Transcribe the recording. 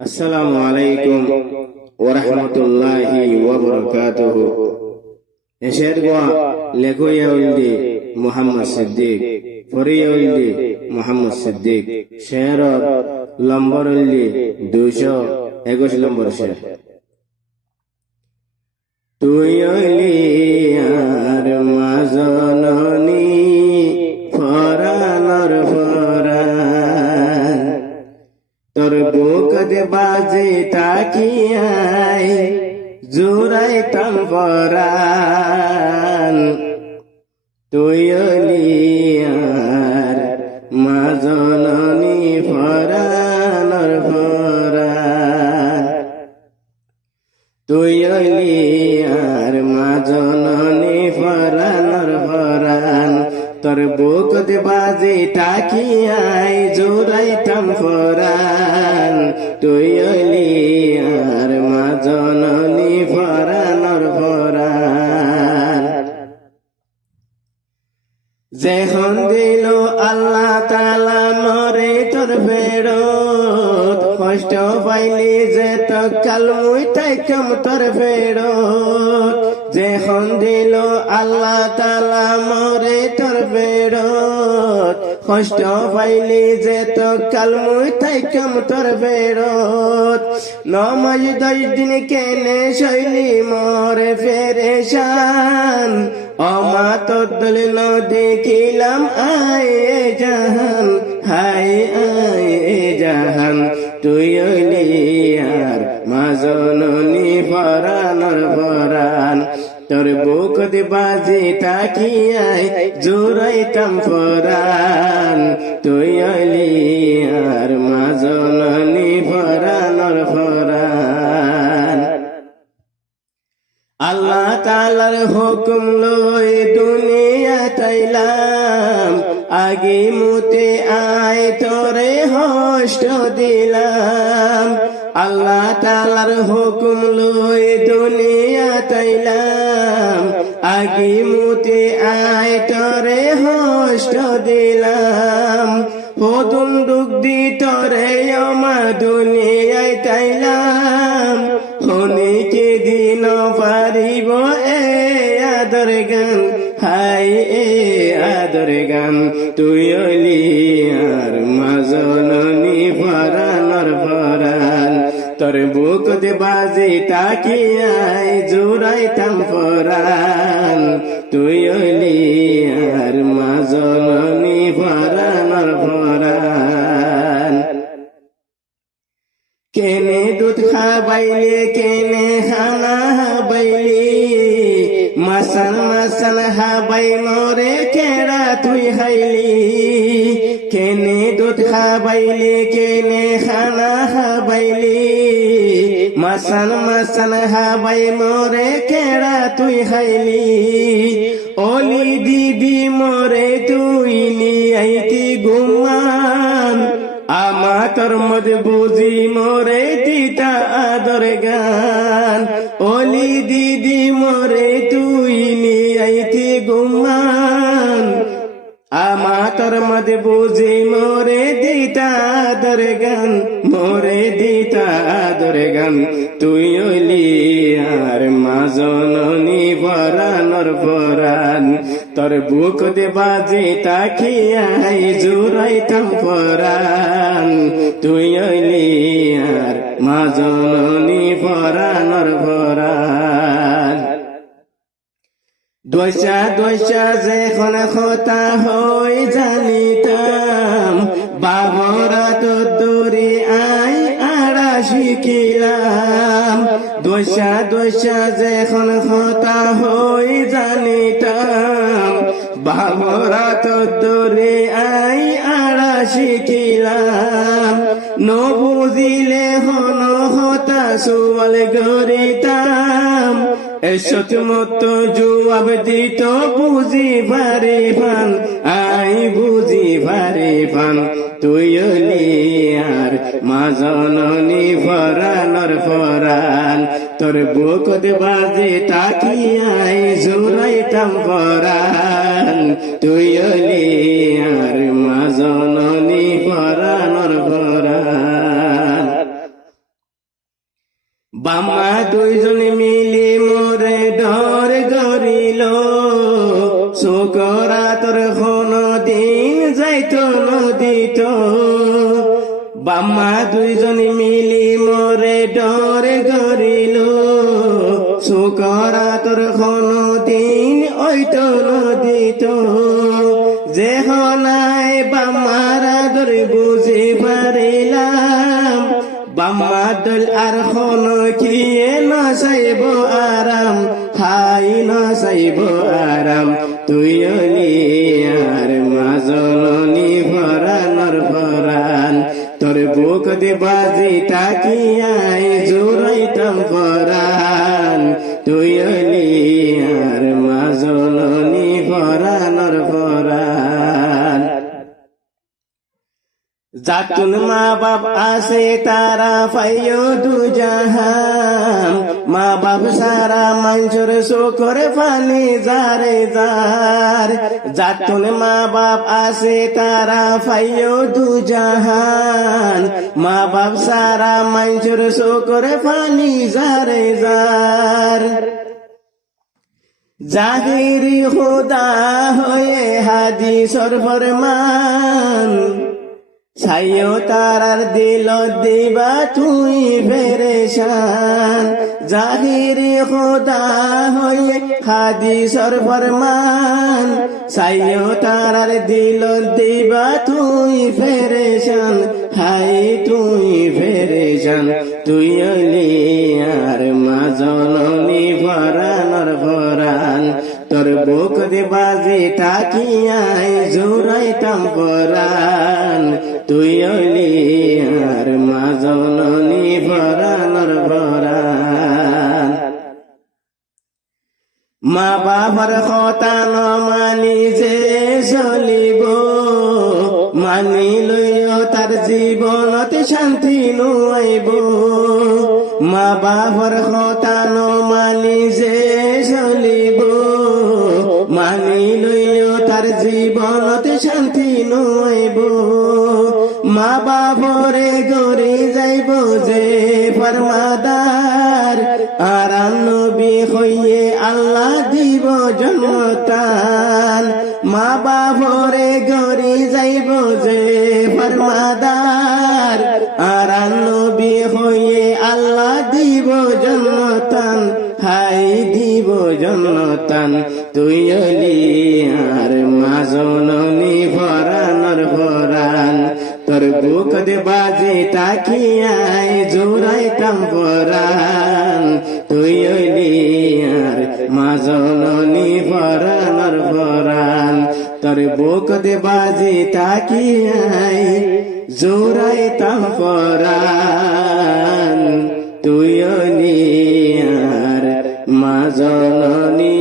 আসসালামু আলাইকুম ওয়া রাহমাতুল্লাহি ওয়া বারাকাতুহু। এশের গোয়া লেখইয়া উলদি মুহাম্মদ সিদ্দিক, ফরিয়া উলদি মুহাম্মদ সিদ্দিক। শেরর লম্বর উলদি 221 নম্বর শের। তুই অলি আর মাজননী ফরানর ফরান, তোর বুকদ বাজে তাকিয়াই জুরাই তাম ফরান। তুই অলি আর মাজননী ফরানর ফরান, তুই অলি আর মাজননী ফরানর ফরান। তোর বুকদ বাজে তাকিয়াই জুরাইতাম ফরান। তুই অলি আর মাজননী ফরানর ফরান। যেখন দিল আল্লাহ তাআলা মরে তোর ফেরত, কষ্ট পাইলি যে তকাল মুই তাইকাম তোর ফেরত। যেখন দিল আল্লাহ তাআলা মরে তোর ফেরত, কষ্ট পাইলি যে তকাল মুই তাইকাম তোর ফেরত। নমাজ 10 দিন কেনে শৈলি মরে ফেরেশান, অমা তোর দলিল দেখিলাম আয় জাহান, হায় আয় জাহান। তুই অলি আর মাজননী ফরানর ফরান, তোর বুকদ বাজে তাকিয়াই জুরাইতাম ফরান। তুই অলি আর মাজননী ফরানর ফরান। আল্লাহ তাআলার হুকুম লই দুনিয়া তাইলাম, আগে মুতে আয় তোরে হষ্ট দিলাম। আল্লাহ তাআলার হুকুম লই দুনিয়া তাইলাম, আগে মুতে আয় তোরে হষ্ট দিলাম। হদুম দুঃখ দি তোরে আমা দুনিয়ায় তাইলাম, হনিকে দিন পারিব এ আদর গান, হাই এ আদর গান। তুই অলি আর মাজননী ফরানর ফরান, তোর বুকদ বাজে তাকিয়াই জুরাইতাম ফরান। তুই অলি আর মাজননী ফরানর ফরান। কেনে দুধ খাবাইলে কেনে খানা হাবাইলি, মাসান মাসান হাবাই মরে কেড়া তুই হাইলি। কেনে দুধ খাবাইলে কেনে খানা হাবাইলি, মাসান মাসান হাবাই মরে কেড়া তুই হাইলি। অলি দিদি মরে তুই নিয়াইতি গুমান, আমা তোর মদ বুঝি মরে দিতা আদর গান। অলি দিদি মরে তুই নিয়াইতি গুমান, আমা তোর মদ বুঝি মরে দিতা আদর গান, মরে দিতা আদর গান। তুই অলি আর মাজননী ফরানর ফরান, তোর বুকদ বাজে তাকিয়াই জুরাইতাম ফরান। তুই অলি আর মাজননী ফরানর ফরান। দোষা দোষা যেখন কথা হই জানিতাম, বাবরা তো দূরে আই আড়া শিখিলাম। দোষা দোষা যেখন কথা হই জানিতাম, বাবরা তো দূরে আই আড়া শিখিলাম। নবুঝিলে হন হতা সুয়াল গরিতাম, এসত মতো জবাব দিত বুঝি ভারে ফান, আই বুঝি ভারে ফান। তুই অলি আর মাজননী ফরানর ফরান, তোর বুকদ বাজে তাকিয়াই জুরাইতাম ফরান। তুই অলি আর মাজননী ফরানর ফরান। দুইজন মিলি মোরে ডর গরিল শুকরাতর কোনো দিন যাইতো নদীত বাম্মা দুইজন মিলি মোরে ডর গরিল শুকরাতর কোনো দিন ওইতো নদীত যে হনায় বাম্মার আদর বুঝে পারিলাম বাম্মা দল আর খন কিয়ে না চাইব আরাম হাই না চাইব আরাম তুই আর মাজননি ভরানর ভরান তোর বুক দে বাজি তাকিয়াই জোরাইতাম ভরান তুই আর মাজননি ভরানর ভরান যাতুন মা বাপ আছে তারা পাইও দু জাহান মা বাপ সারা মানুষের শোকরে পানি যারে যার যাতুন মা বাপ আছে তারা পাইও দু জাহান মা বাপ সারা মানুষের শোকরে পানি যারে যার জাহিরি খুদা হয়ে হাদিসর ফরমান ছাইও তারার দিল দিবা তুই ফেরেশান জাহিরি খুদা হয়ে হাদিসর ফরমান ছাইও তারার দিল দিবা তুই ফেরেশান হাই তুই ফেরেশান তুই আর মাজননি ভরানর ভরান তোর বুক দে বাজে তাকিয়াই জোরাইতাম ভরান তুই আর মাজননি ভরানর ভরান মা বাবার কথা ন মানি যে চলিব মানি লইও তার জীবনতে শান্তি নুয়াইব মা বাবার কথা ন মানি যে চলিব মানি লইও তার জীবনতে শান্তি নুয়াইব মা বাবরে গড়ে যাইব যে ফরমাদার আর নবী হইয়ে আল্লাহ দিব জন্মতান মা বাবরে গড়ে যাইব যে ফরমাদার আর নবী হইয়ে আল্লাহ দিব জন্মতান হাই দিব জন্মতান তুই আর মাজননি ভরানর ভরান তোর বুক দে বাজে তাকিয়াই জোরাইতাম ভরান তুই আর মাজননি ভরানর ভরান তোর বুক দে বাজে তাকিয়াই জোরাইতাম ভরান তুই আর মাজননি